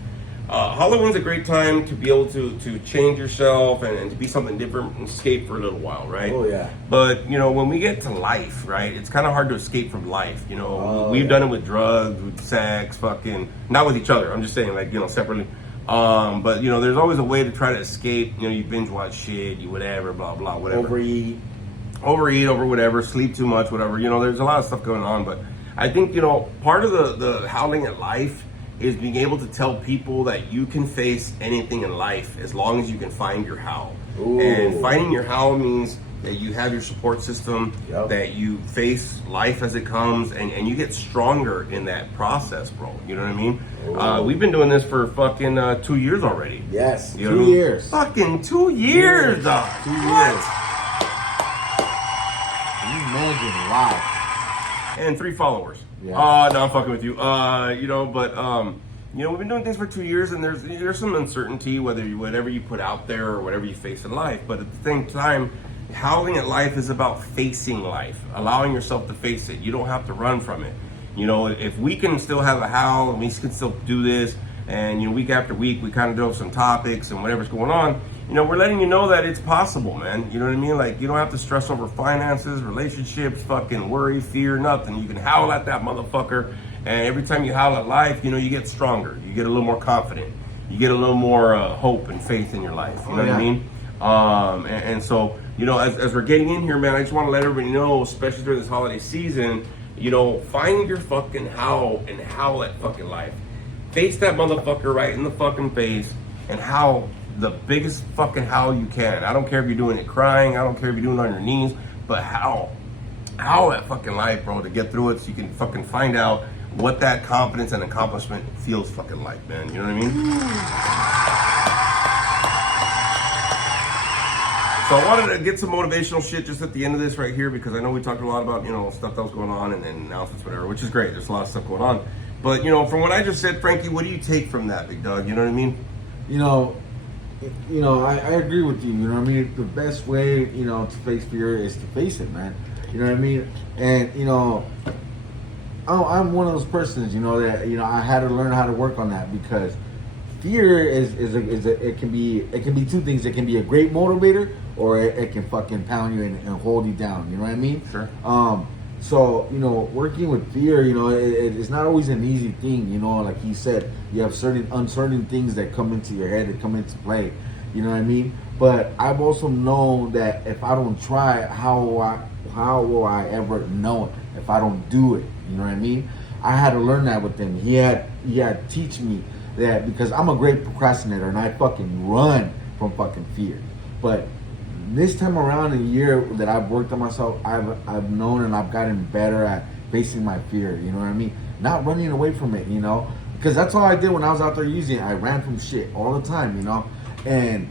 Halloween's a great time to be able to change yourself and to be something different and escape for a little while, right? Oh, yeah. But, you know, when we get to life, right, it's kind of hard to escape from life. You know, Oh, we've yeah. done it with drugs, with sex, fucking, not with each other. I'm just saying, like, you know, separately. But, you know, there's always a way to try to escape. You know, you binge watch shit, you whatever, blah, blah, whatever. Overeat, over whatever, sleep too much, whatever. You know, there's a lot of stuff going on. But I think, you know, part of the howling at life is being able to tell people that you can face anything in life as long as you can find your how. Ooh. And finding your how means that you have your support system, Yep. that you face life as it comes, and you get stronger in that process, bro. You know what I mean? We've been doing this for fucking 2 years already. Yes, You know 2 what I mean? years. Fucking 2 years, dog. 2 What? years. Can you imagine? Wow. And 3 followers. Yeah. No, I'm fucking with you. We've been doing things for 2 years, and there's some uncertainty whatever you put out there or whatever you face in life. But at the same time, howling at life is about facing life, allowing yourself to face it. You don't have to run from it. You know, if we can still have a howl, and we can still do this, and week after week we kind of do some topics and whatever's going on. We're letting you know that it's possible, man. You know what I mean? Like, you don't have to stress over finances, relationships, fucking worry, fear, nothing. You can howl at that motherfucker, and every time you howl at life, you get stronger. You get a little more confident. You get a little more hope and faith in your life. You know what I mean? So, as we're getting in here, man, I just want to let everybody know, especially during this holiday season, find your fucking howl and howl at fucking life. Face that motherfucker right in the fucking face and howl the biggest fucking howl you can. I don't care if you're doing it crying. I don't care if you're doing it on your knees, but howl at fucking life, bro, to get through it so you can fucking find out what that confidence and accomplishment feels fucking like, man. You know what I mean? So I wanted to get some motivational shit just at the end of this right here, because I know we talked a lot about, stuff that was going on and announcements, whatever, which is great. There's a lot of stuff going on. But, from what I just said, Frankie, what do you take from that, big dog? You know what I mean? I agree with you. You know what I mean? The best way, to face fear is to face it, man. You know what I mean? And, I'm one of those persons, that, I had to learn how to work on that, because fear it can be two things. It can be a great motivator, or it can fucking pound you and hold you down. You know what I mean? Sure. So, working with fear, it's not always an easy thing. Like he said, you have certain uncertain things that come into your head, that come into play. You know what I mean? But I've also known that if I don't try, how will I ever know it if I don't do it? You know what I mean? I had to learn that with him. He had to teach me that, because I'm a great procrastinator and I fucking run from fucking fear. But this time around, a year that I've worked on myself, I've known and I've gotten better at facing my fear. You know what I mean? Not running away from it. Because that's all I did when I was out there using it. I ran from shit all the time. And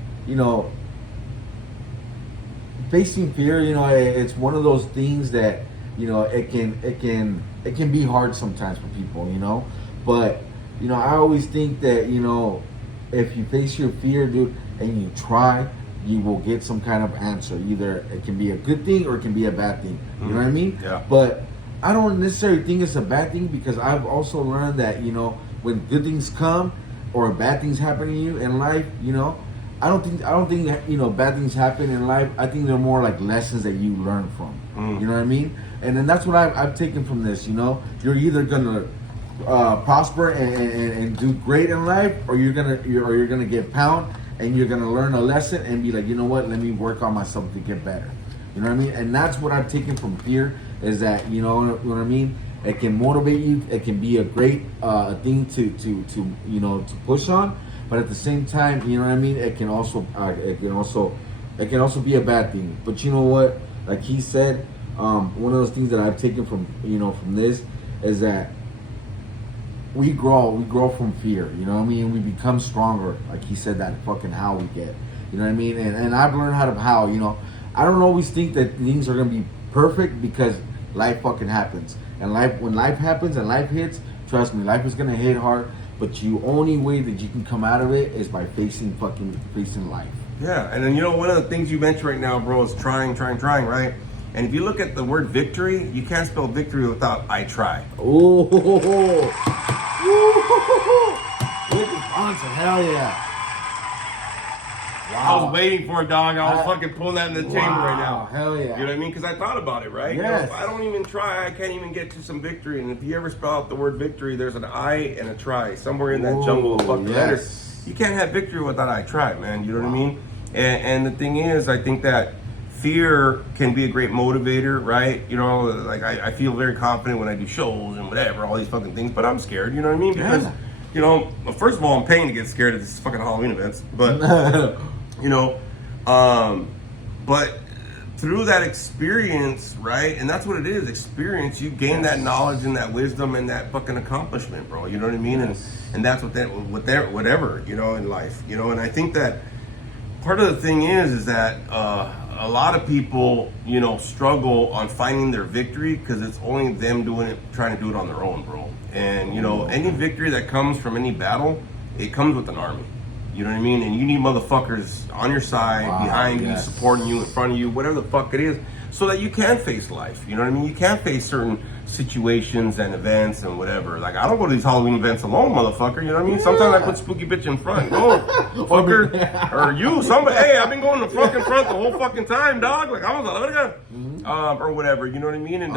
facing fear, it's one of those things that it can be hard sometimes for people. But I always think that if you face your fear, dude, and you try, you will get some kind of answer. Either it can be a good thing or it can be a bad thing. You know what I mean? Yeah. But I don't necessarily think it's a bad thing, because I've also learned that, when good things come or bad things happen to you in life, I don't think bad things happen in life. I think they're more like lessons that you learn from. You know what I mean? And then that's what I've taken from this. You're either gonna prosper and do great in life, or you're gonna get pounded and you're gonna learn a lesson and be like, you know what? Let me work on myself to get better. You know what I mean? And that's what I've taken from fear, is that what I mean. It can motivate you. It can be a great thing to push on. But at the same time, you know what I mean. It can also be a bad thing. But you know what? Like he said, one of those things that I've taken from this is that we grow from fear. You know what I mean? We become stronger. Like he said, that fucking howl we get. You know what I mean? And I've learned how to howl. I don't always think that things are gonna be perfect, because life fucking happens. And when life happens and life hits, trust me, life is gonna hit hard. But the only way that you can come out of it is by facing life. Yeah, and then one of the things you mentioned right now, bro, is trying, right? And if you look at the word victory, you can't spell victory without I try. Oh, look at sponsor, hell yeah! I was waiting for it, dog. I was fucking pulling that in the chamber right now. Hell yeah! You know what I mean? Because I thought about it, right? Yes. If I don't even try, I can't even get to some victory. And if you ever spell out the word victory, there's an I and a try somewhere in that jungle of fucking letters. You can't have victory without I try, man. You know what I mean? And the thing is, I think that fear can be a great motivator, right? Like I feel very confident when I do shows and whatever, all these fucking things, but I'm scared, you know what I mean? Because, first of all, I'm paying to get scared at this fucking Halloween events, but, but through that experience, right? And that's what it is, experience. You gain that knowledge and that wisdom and that fucking accomplishment, bro. You know what I mean? And that's whatever, you know, in life, you know. And I think that part of the thing is that a lot of people, you know, struggle on finding their victory because it's only them trying to do it on their own, bro. And, you know, any victory that comes from any battle, it comes with an army. You know what I mean? And you need motherfuckers on your side, behind you, supporting you, in front of you, whatever the fuck it is, so that you can face life. You know what I mean? You can face certain situations and events and whatever. Like, I don't go to these Halloween events alone, motherfucker. You know what I mean? Sometimes I put Spooky Bitch in front. Oh, fucker. Or you, somebody. Hey, I've been going to fucking front the whole fucking time, dog. Like, I was like, or whatever. You know what I mean? And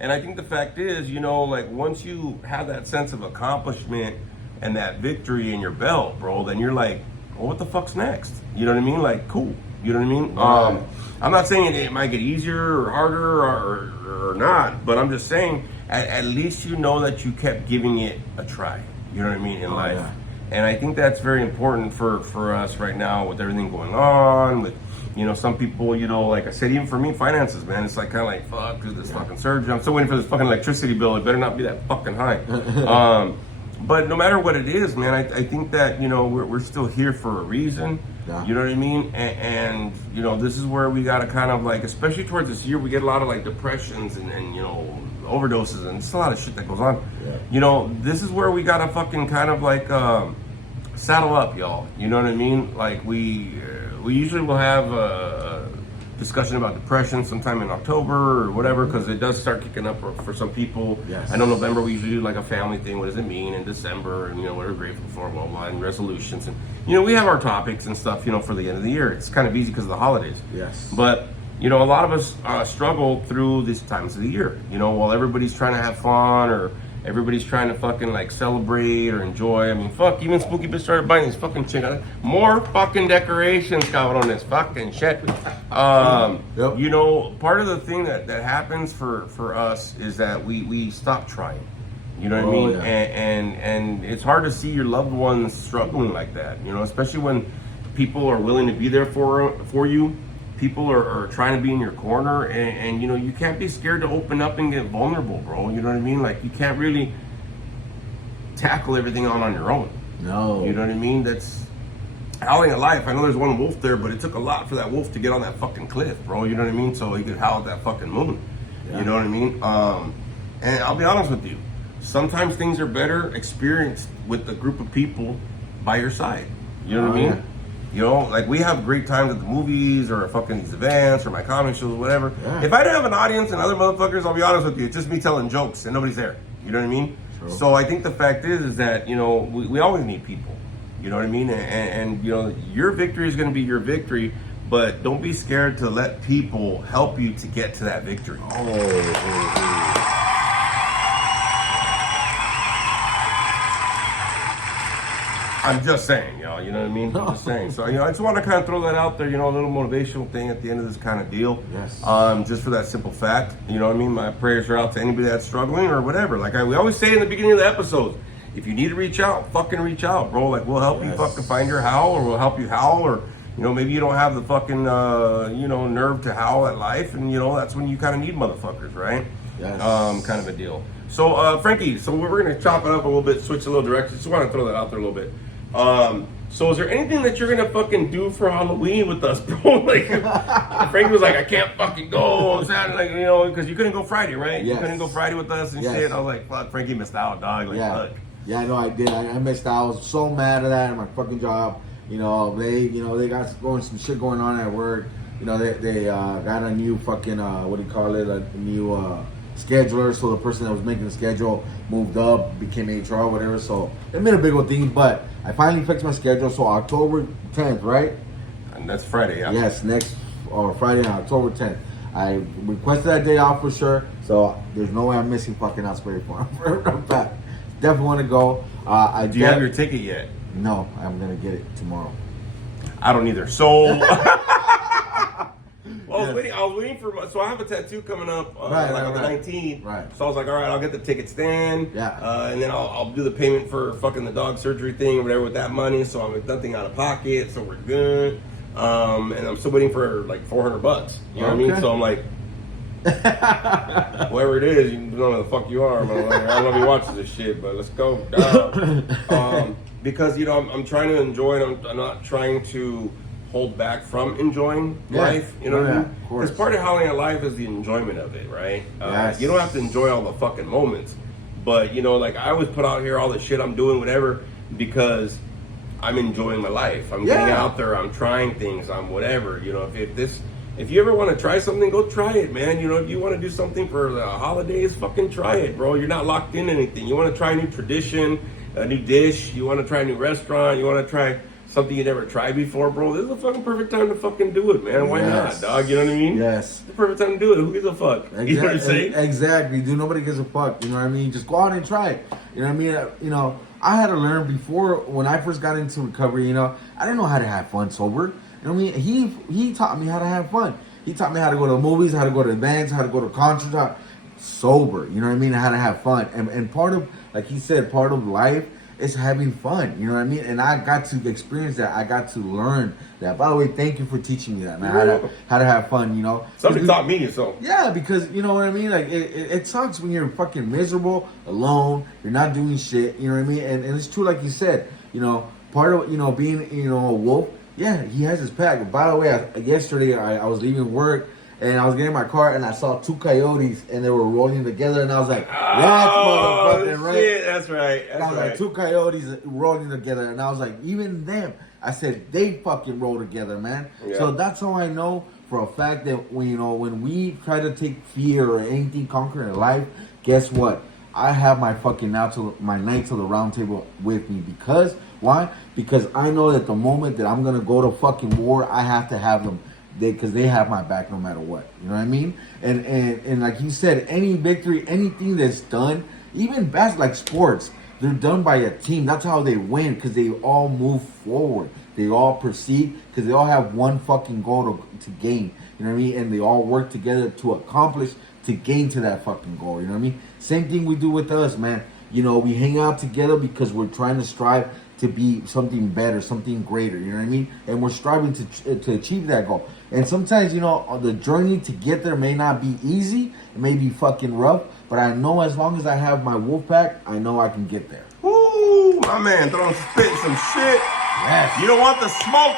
and I think the fact is, you know, like, once you have that sense of accomplishment and that victory in your belt, bro, then you're like, well, what the fuck's next? You know what I mean? Like, cool. You know what I mean? I'm not saying it might get easier or harder or not, but I'm just saying at least you know that you kept giving it a try. You know what I mean? In life. Yeah. And I think that's very important for us right now with everything going on, with, you know, some people, you know, like I said, even for me, finances, man, it's like kind of like, fuck, this fucking surgery. I'm still waiting for this fucking electricity bill. It better not be that fucking high. But no matter what it is, man, I think that, you know, we're still here for a reason. Yeah. You know what I mean? And, you know, this is where we got to kind of like, especially towards this year, we get a lot of like depressions and you know, overdoses, and it's a lot of shit that goes on. Yeah. You know, this is where we got to fucking kind of like saddle up, y'all. You know what I mean? Like we usually will have a discussion about depression sometime in October or whatever, because it does start kicking up for some people. Yes. I know November we usually do like a family thing. What does it mean? In December, and you know, what are we grateful for, blah blah, and resolutions, and you know, we have our topics and stuff, you know, for the end of the year. It's kind of easy because of the holidays. Yes. But you know, a lot of us struggle through these times of the year. You know, while everybody's trying to have fun or everybody's trying to fucking like celebrate or enjoy. I mean, fuck, even Spooky Bitch started buying these fucking shit. More fucking decorations coming on this fucking shit. Yep. You know, part of the thing that happens for us is that we stop trying. You know what I mean? Yeah. And it's hard to see your loved ones struggling like that. You know, especially when people are willing to be there for you. People are trying to be in your corner, and you know, you can't be scared to open up and get vulnerable, bro. You know what I mean? Like, you can't really tackle everything on your own. No. You know what I mean? That's howling at life. I know there's one wolf there, but it took a lot for that wolf to get on that fucking cliff, bro. You know what I mean? So he could howl at that fucking moon. Yeah. You know what I mean? And I'll be honest with you. Sometimes things are better experienced with a group of people by your side. You know what I mean? Yeah. You know, like we have great times at the movies or fucking these events or my comedy shows, whatever. Yeah. If I didn't have an audience and other motherfuckers, I'll be honest with you, it's just me telling jokes and nobody's there. You know what I mean? True. So I think the fact is that, you know, we always need people. You know what I mean? And you know, your victory is going to be your victory, but don't be scared to let people help you to get to that victory. I'm just saying, y'all, you know what I mean? I'm just saying. So, you know, I just want to kind of throw that out there, you know, a little motivational thing at the end of this kind of deal. Yes. Just for that simple fact, you know what I mean? My prayers are out to anybody that's struggling or whatever. Like we always say in the beginning of the episodes, if you need to reach out, fucking reach out, bro. Like, we'll help you fucking find your howl, or we'll help you howl, or, you know, maybe you don't have the fucking, you know, nerve to howl at life, and, you know, that's when you kind of need motherfuckers, right? Yes. Kind of a deal. So, Frankie, so we're going to chop it up a little bit, switch a little direction. Just want to throw that out there a little bit. So is there anything that you're gonna fucking do for Halloween with us, bro? Like, Frank was like, I can't fucking go on Saturday, like, you know, because you couldn't go Friday, right? Yes. You couldn't go Friday with us and shit. I was like, fuck, Frankie missed out, dog. Like, fuck. Yeah, no, I did. I missed out. I was so mad at that at my fucking job. You know, they got some shit going on at work. You know, they got a new fucking a new scheduler. So the person that was making the schedule moved up, became HR, whatever. So it made a big old thing, but I finally fixed my schedule. So October 10th, right? And that's Friday, yeah. Yes, Friday, October 10th. I requested that day off for sure. So there's no way I'm missing fucking Osprey Farm for a fact. Definitely want to go. Do you have your ticket yet? No, I'm gonna get it tomorrow. I don't either. So. Well, I was waiting for so I have a tattoo coming up on the 19th. Right. So I was like, all right, I'll get the ticket stand. Yeah. And then I'll do the payment for fucking the dog surgery thing or whatever with that money. So I'm with nothing out of pocket. So we're good. and I'm still waiting for like $400. You know what I mean? Okay. So I'm like, whoever it is, you know who the fuck you are, man. Like, I don't know if he watches this shit, but let's go down. Because you know I'm trying to enjoy, and I'm not trying to hold back from enjoying life. You know what I mean? Of course. Because part of having a life is the enjoyment of it, right? Yes. You don't have to enjoy all the fucking moments, but you know, like I always put out here all the shit I'm doing, whatever, because I'm enjoying my life. I'm getting out there. I'm trying things. I'm whatever. You know, if you ever want to try something, go try it, man. You know, if you want to do something for the holidays, fucking try it, bro. You're not locked in anything. You want to try a new tradition, a new dish. You want to try a new restaurant. You want to try something you never tried before, bro. This is the fucking perfect time to fucking do it, man. Why not, dog? You know what I mean? Yes. It's the perfect time to do it. Who gives a fuck? You know what I'm saying? Exactly, dude. Nobody gives a fuck. You know what I mean? Just go out and try it. You know what I mean? You know, I had to learn before when I first got into recovery. You know, I didn't know how to have fun sober. You know what I mean? He taught me how to have fun. He taught me how to go to movies, how to go to events, how to go to concerts, sober. You know what I mean? How to have fun. And part of, like he said, part of life is having fun. You know what I mean? And I got to experience that. I got to learn that. By the way, thank you for teaching me that, man. How to have fun, you know? Somebody taught me, so. Yeah, because, you know what I mean? Like, it sucks when you're fucking miserable, alone, you're not doing shit, you know what I mean? And it's true, like you said, you know, part of, you know, being, you know, a wolf, yeah, he has his pack. By the way, yesterday I was leaving work and I was getting in my car and I saw two coyotes and they were rolling together and I was like, that's motherfucking right. Shit, that's right. And I was like, two coyotes rolling together and I was like, even them, I said, they fucking roll together, man. Yeah. So that's how I know for a fact that when, you know, when we try to take fear or anything conquer in life, guess what? I have my fucking Knights of the Round Table with me because why? Because I know that the moment that I'm gonna go to fucking war, I have to have them, because they have my back no matter what. You know what I mean? And like you said, any victory, anything that's done, even best like sports, they're done by a team. That's how they win, because they all move forward. They all proceed because they all have one fucking goal to gain. You know what I mean? And they all work together to accomplish, to gain to that fucking goal. You know what I mean? Same thing we do with us, man. You know, we hang out together because we're trying to strive to be something better, something greater. You know what I mean? And we're striving to achieve that goal. And sometimes, you know, the journey to get there may not be easy. It may be fucking rough. But I know as long as I have my wolf pack, I know I can get there. Woo, my man throwing spitting some shit. Yes. You don't want the smoke.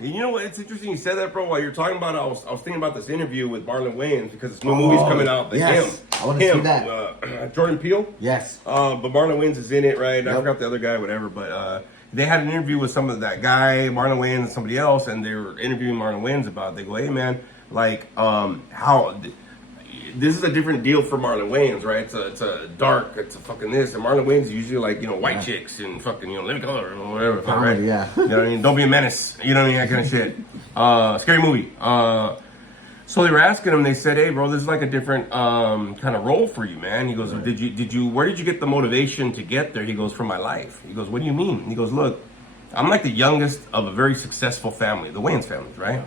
You know what? It's interesting you said that, bro. While you're talking about it, I was thinking about this interview with Marlon Wayans because this new movie's coming out. Yes. I want to see that. Jordan Peele. Yes. But Marlon Wayans is in it, right? And I forgot the other guy, whatever. But they had an interview with some of that guy, Marlon Wayans, and somebody else, and they were interviewing Marlon Wayans about. They go, "Hey, man, like, how." This is a different deal for Marlon Wayans, right? It's a dark, it's a fucking this. And Marlon Wayans is usually like, you know, white chicks and fucking, you know, living color or whatever, right? Yeah. You know what I mean? Don't be a menace. You know what I mean? That kind of shit. Scary movie. So they were asking him, they said, "Hey, bro, this is like a different kind of role for you, man." He goes, where did you get the motivation to get there? He goes, "From my life." He goes, "What do you mean?" He goes, "Look, I'm like the youngest of a very successful family, the Wayans families, right?"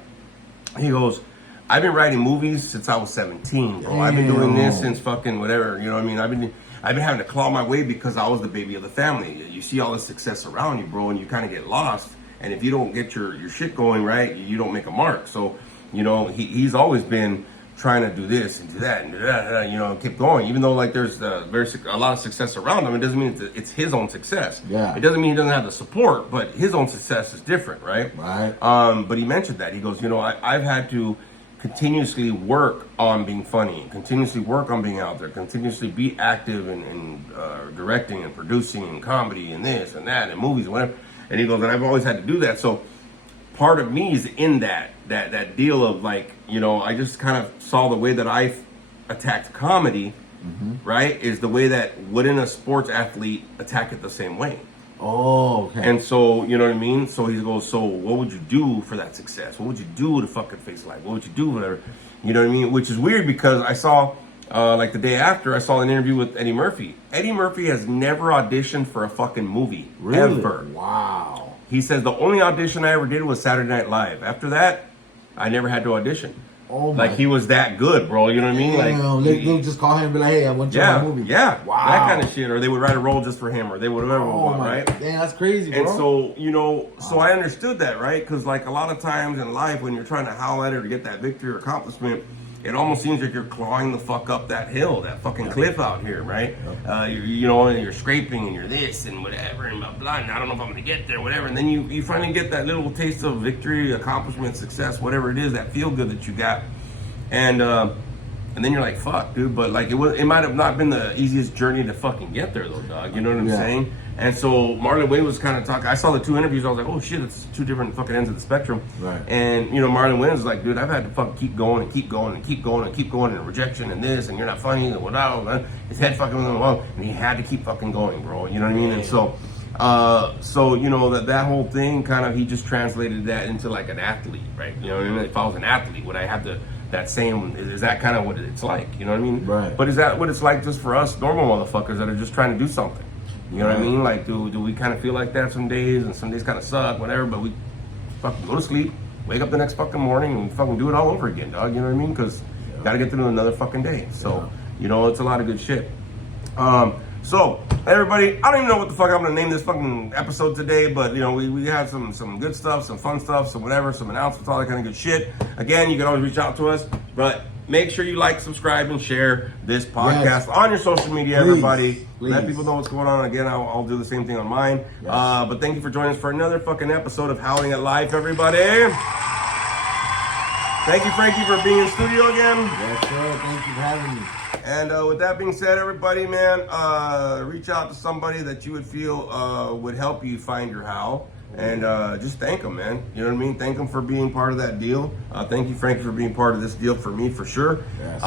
He goes, "I've been writing movies since I was 17, bro. I've been doing this since fucking whatever, you know what I mean? I've been having to claw my way because I was the baby of the family. You see all this success around you, bro, and you kind of get lost. And if you don't get your shit going right, you don't make a mark. So, you know, he's always been trying to do this and do that and do that, you know, keep going. Even though like there's a lot of success around him, it doesn't mean it's his own success. Yeah. It doesn't mean he doesn't have the support, but his own success is different, right? Right. But he mentioned that. He goes, you know, I've had to continuously work on being funny, continuously work on being out there, continuously be active in directing and producing and comedy and this and that and movies and whatever." And he goes, "And I've always had to do that. So part of me is in that deal of like, you know, I just kind of saw the way that I attacked comedy, right, is the way that wouldn't a sports athlete attack it the same way." Oh, okay. And so, you know what I mean? So he goes, "So what would you do for that success? What would you do to fucking face life? What would you do, whatever?" You know what I mean? Which is weird because I saw, like the day after, I saw an interview with Eddie Murphy. Eddie Murphy has never auditioned for a fucking movie. Really? Ever. Wow. He says, "The only audition I ever did was Saturday Night Live. After that, I never had to audition." Oh my. Like he was that good, bro. You know what I mean? Like they'll just call him and be like, "Hey, I want you in my movie." Yeah, Wow. that kind of shit. Or they would write a role just for him, or they would whatever, right? Damn, that's crazy, bro. And so, you know, so I understood that, right? Because like a lot of times in life, when you're trying to howl at it or get that victory or accomplishment, it almost seems like you're clawing the fuck up that hill, that fucking cliff out here, right? You know, and you're scraping and you're this and whatever and blah, blah, and I don't know if I'm gonna get there, whatever. And then you finally get that little taste of victory, accomplishment, success, whatever it is, that feel good that you got. And then you're like, fuck, dude. But like, it might have not been the easiest journey to fucking get there, though, dog. You know what I'm saying? And so Marlon Wayans was kind of talking. I saw the 2 interviews. I was like, oh shit, it's 2 different fucking ends of the spectrum. Right. And you know, Marlon Wayans was like, dude, I've had to fucking keep going and keep going and keep going and keep going and rejection and this and you're not funny and whatever. His head fucking went along, and he had to keep fucking going, bro. You know what I mean? And so you know that whole thing kind of, he just translated that into like an athlete, right? You know what I mean? If I was an athlete, would I have to? That same, is that kind of what it's like, you know what I mean? Right. But is that what it's like just for us normal motherfuckers that are just trying to do something? You know what I mean? Like, do we kind of feel like that some days, and some days kind of suck, whatever, but we fucking go to sleep, wake up the next fucking morning, and fucking do it all over again, dog, you know what I mean? Because you gotta get through another fucking day. So, you know, it's a lot of good shit. So, everybody, I don't even know what the fuck I'm gonna name this fucking episode today, but you know, we have some good stuff, some fun stuff, some whatever, some announcements, all that kind of good shit. Again, you can always reach out to us, but make sure you like, subscribe, and share this podcast on your social media, everybody. Please. Let people know what's going on. Again, I'll do the same thing on mine. Yes. But thank you for joining us for another fucking episode of Howling at Life, everybody. Thank you, Frankie, for being in studio again. Yes, sir. Thank you for having me. And with that being said, everybody, man, reach out to somebody that you would feel would help you find your how. And just thank them, man. You know what I mean? Thank them for being part of that deal. Thank you, Frankie, for being part of this deal for me, for sure. Yes.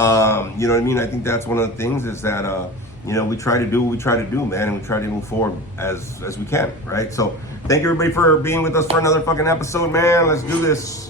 You know what I mean? I think that's one of the things is that, you know, we try to do what we try to do, man, and we try to move forward as we can, right? So thank you, everybody, for being with us for another fucking episode, man. Let's do this.